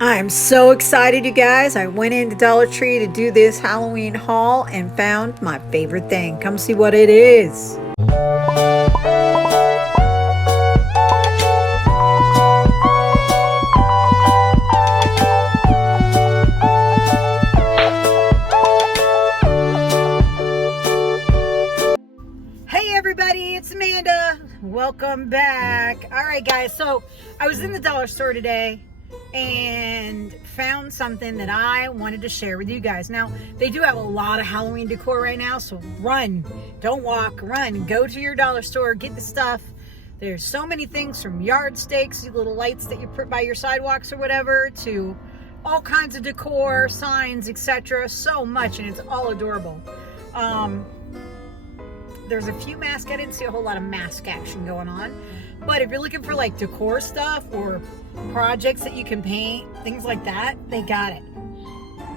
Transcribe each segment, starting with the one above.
I'm so excited, you guys. I went into Dollar Tree to do this Halloween haul and found my favorite thing. Come see what it is. Hey everybody, it's Amanda. Welcome back. All right, guys. So I was in the dollar store today and found something that I wanted to share with you guys. Now, they do have a lot of Halloween decor right now, so run. Don't walk, run. Go to your dollar store, get the stuff. There's so many things, from yard stakes, little lights that you put by your sidewalks or whatever, to all kinds of decor, signs, etc. So much, and it's all adorable. There's a few masks. I didn't see a whole lot of mask action going on. But if you're looking for like decor stuff or projects that you can paint, things like that, they got it.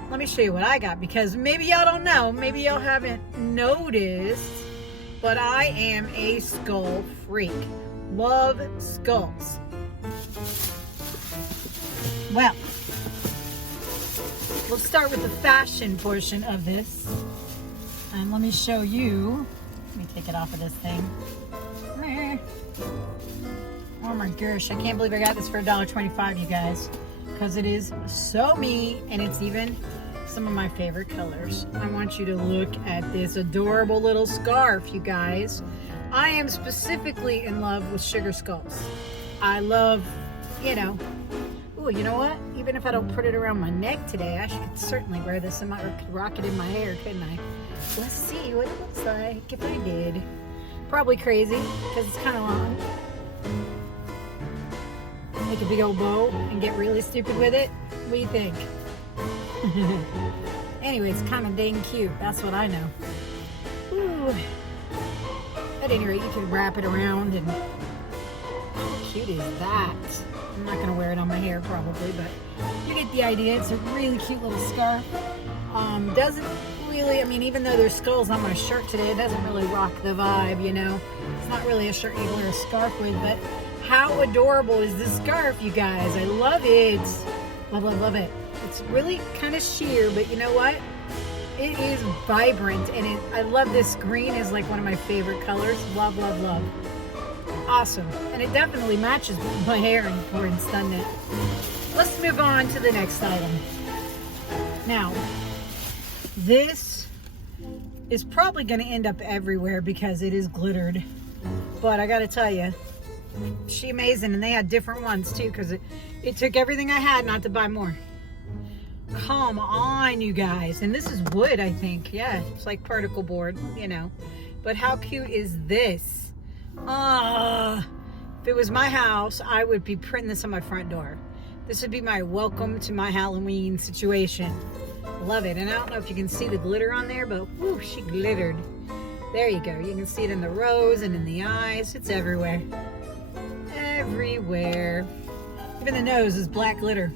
Let me show you what I got, because maybe y'all don't know, maybe y'all haven't noticed, but I am a skull freak. Love skulls. Well, we'll start with the fashion portion of this. And let me show you. Let me take it off of this thing. Oh my gosh, I can't believe I got this for $1.25, you guys, because it is so me, and it's even some of my favorite colors. I want you to look at this adorable little scarf, you guys. I am specifically in love with sugar skulls. I love, ooh, you know what? Even if I don't put it around my neck today, I could certainly wear this. I could rock it in my hair, couldn't I? Let's see what it looks like if I did. Probably crazy, because it's kind of long. Make a big old bow and get really stupid with it. What do you think? Anyway, it's kind of dang cute. That's what I know. Ooh. At any rate, you can wrap it around, and how cute is that? I'm not going to wear it on my hair probably, but you get the idea. It's a really cute little scarf. Doesn't really, even though there's skulls on my shirt today, it doesn't really rock the vibe, It's not really a shirt you wear a scarf with, but how adorable is this scarf, you guys? I love it. Love, love, love it. It's really kind of sheer, but you know what? It is vibrant, and I love this green. Is like one of my favorite colors. Love, love, love. Awesome. And it definitely matches with my hair and importance, doesn't it? Let's move on to the next item. Now, this is probably going to end up everywhere because it is glittered. But I got to tell you, she's amazing. And they had different ones too, because it took everything I had not to buy more. Come on, you guys. And this is wood, I think. Yeah, it's like particle board, But how cute is this? If it was my house, I would be printing this on my front door. This would be my welcome to my Halloween situation. Love it. And I don't know if you can see the glitter on there, but whoo, she glittered. There you go. You can see it in the rose and in the eyes. It's everywhere. Everywhere. Even the nose is black glitter.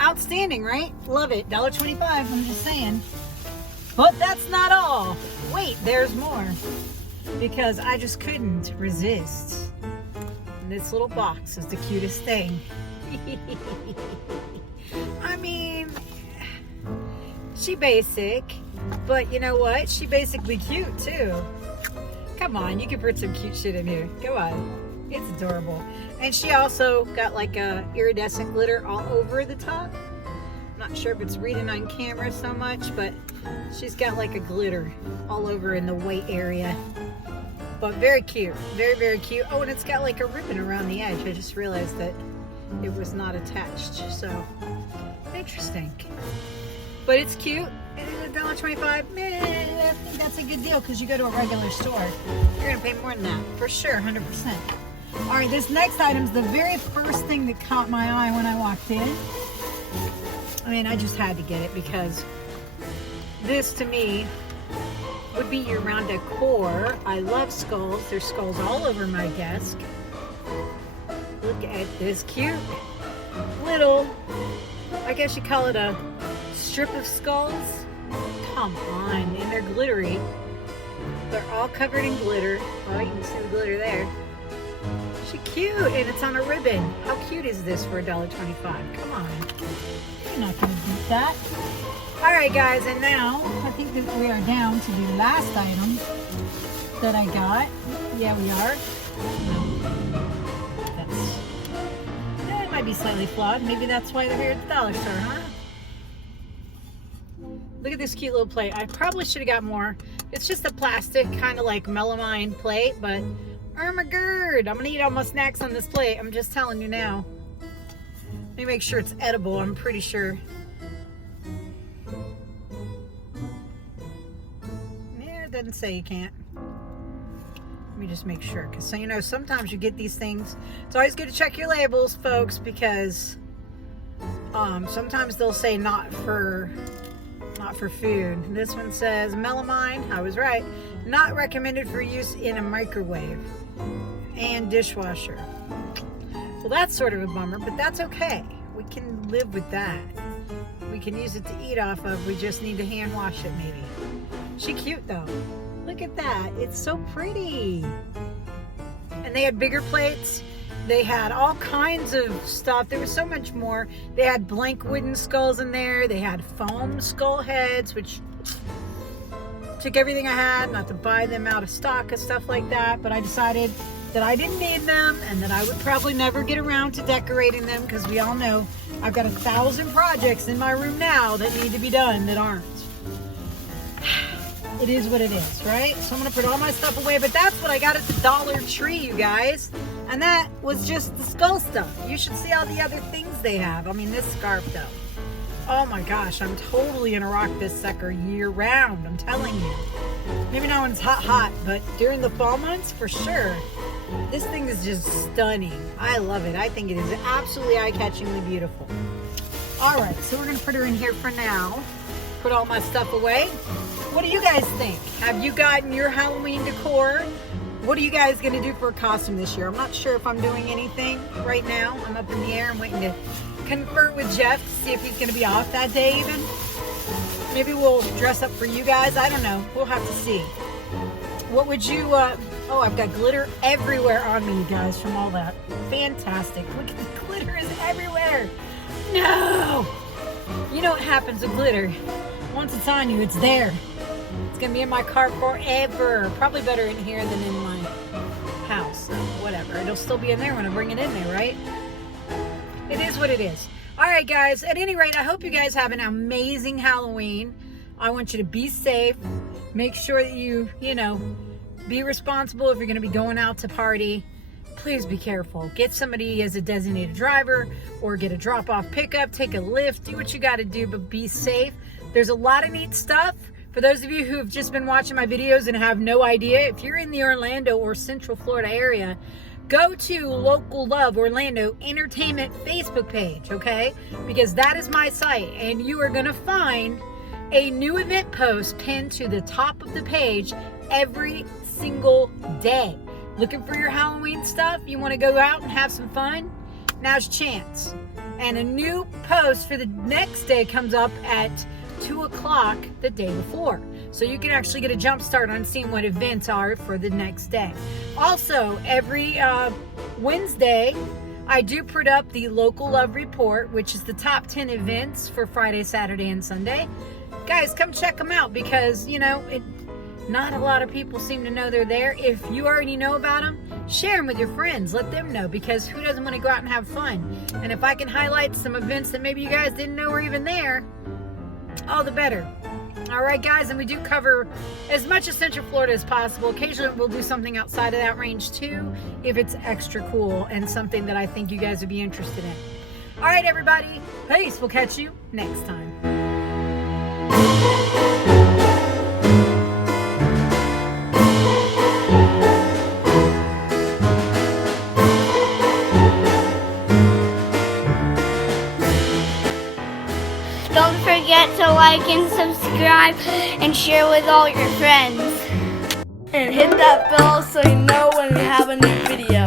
Outstanding, right? Love it. $1.25, I'm just saying. But that's not all. Wait, there's more. Because I just couldn't resist. And this little box is the cutest thing. She basic, but you know what? She basically cute too. Come on, you can put some cute shit in here. Go on. It's adorable. And she also got like a iridescent glitter all over the top. I'm not sure if it's reading on camera so much, but she's got like a glitter all over in the white area. But very cute. Very, very cute. Oh, and it's got like a ribbon around the edge. I just realized that it was not attached. So, interesting. But it's cute. It is $1.25. Man, I think that's a good deal, because you go to a regular store, you're going to pay more than that. For sure, 100%. All right, this next item is the very first thing that caught my eye when I walked in. I just had to get it, because this, to me, would be year-round decor. I love skulls. There's skulls all over my desk. Look at this cute little, I guess you call it a strip of skulls. Come on, and they're glittery. They're all covered in glitter. Oh, you can see the glitter there. She's cute, and it's on a ribbon. How cute is this for $1.25? Come on. You're not going to beat that. All right, guys, and now I think that we are down to the last item that I got. Yeah, we are. It might be slightly flawed. Maybe that's why they're here at the dollar store, huh? Look at this cute little plate. I probably should have got more. It's just a plastic, kind of like melamine plate, but oh my god, I'm gonna eat all my snacks on this plate. I'm just telling you now. Let me make sure it's edible. I'm pretty sure. Yeah, it doesn't say you can't. Let me just make sure, because so you know, sometimes you get these things. It's always good to check your labels, folks, because sometimes they'll say not for food. This one says melamine. I was right. Not recommended for use in a microwave and dishwasher. Well, that's sort of a bummer, but that's okay. We can live with that. We can use it to eat off of. We just need to hand wash it, maybe. She's cute though. Look at that. It's so pretty. And they had bigger plates. They had all kinds of stuff. There was so much more. They had blank wooden skulls in there. They had foam skull heads, which took everything I had, not to buy them out of stock and stuff like that. But I decided that I didn't need them and that I would probably never get around to decorating them, because we all know I've got 1,000 projects in my room now that need to be done that aren't. It is what it is, right? So I'm going to put all my stuff away, but that's what I got at the Dollar Tree, you guys. And that was just the skull stuff. You should see all the other things they have. I mean, this scarf, though. Oh my gosh, I'm totally going to rock this sucker year round. I'm telling you. Maybe not when it's hot, but during the fall months, for sure. This thing is just stunning. I love it. I think it is absolutely eye-catchingly beautiful. All right, so we're going to put her in here for now. Put all my stuff away. What do you guys think? Have you gotten your Halloween decor? What are you guys going to do for a costume this year? I'm not sure if I'm doing anything right now. I'm up in the air. I'm waiting to confer with Jeff to see if he's going to be off that day even. Maybe we'll dress up for you guys. I don't know. We'll have to see. What would you... oh, I've got glitter everywhere on me, you guys, from all that. Fantastic. Look at the glitter is everywhere. No! You know what happens with glitter. Once it's on you, it's there. It's going to be in my car forever. Probably better in here than in my house. So whatever. It'll still be in there when I bring it in there, right? It is what it is. All right, guys. At any rate, I hope you guys have an amazing Halloween. I want you to be safe. Make sure that you know, be responsible if you're going to be going out to party. Please be careful. Get somebody as a designated driver or get a drop-off pickup. Take a lift. Do what you got to do, but be safe. There's a lot of neat stuff. For those of you who have just been watching my videos and have no idea, if you're in the Orlando or Central Florida area, go to Local Love Orlando Entertainment Facebook page, okay? Because that is my site, and you are going to find a new event post pinned to the top of the page every single day. Looking for your Halloween stuff? You want to go out and have some fun? Now's your chance. And a new post for the next day comes up at 2 o'clock the day before. So you can actually get a jump start on seeing what events are for the next day. Also, every Wednesday, I do put up the Local Love Report, which is the top 10 events for Friday, Saturday, and Sunday. Guys, come check them out because, you know, not a lot of people seem to know they're there. If you already know about them, share them with your friends. Let them know, because who doesn't want to go out and have fun? And if I can highlight some events that maybe you guys didn't know were even there, all the better. All right, guys, and we do cover as much of Central Florida as possible. Occasionally we'll do something outside of that range too, if it's extra cool and something that I think you guys would be interested in. All right, everybody, peace. We'll catch you next time. Don't forget to like and subscribe and share with all your friends. And hit that bell so you know when we have a new video.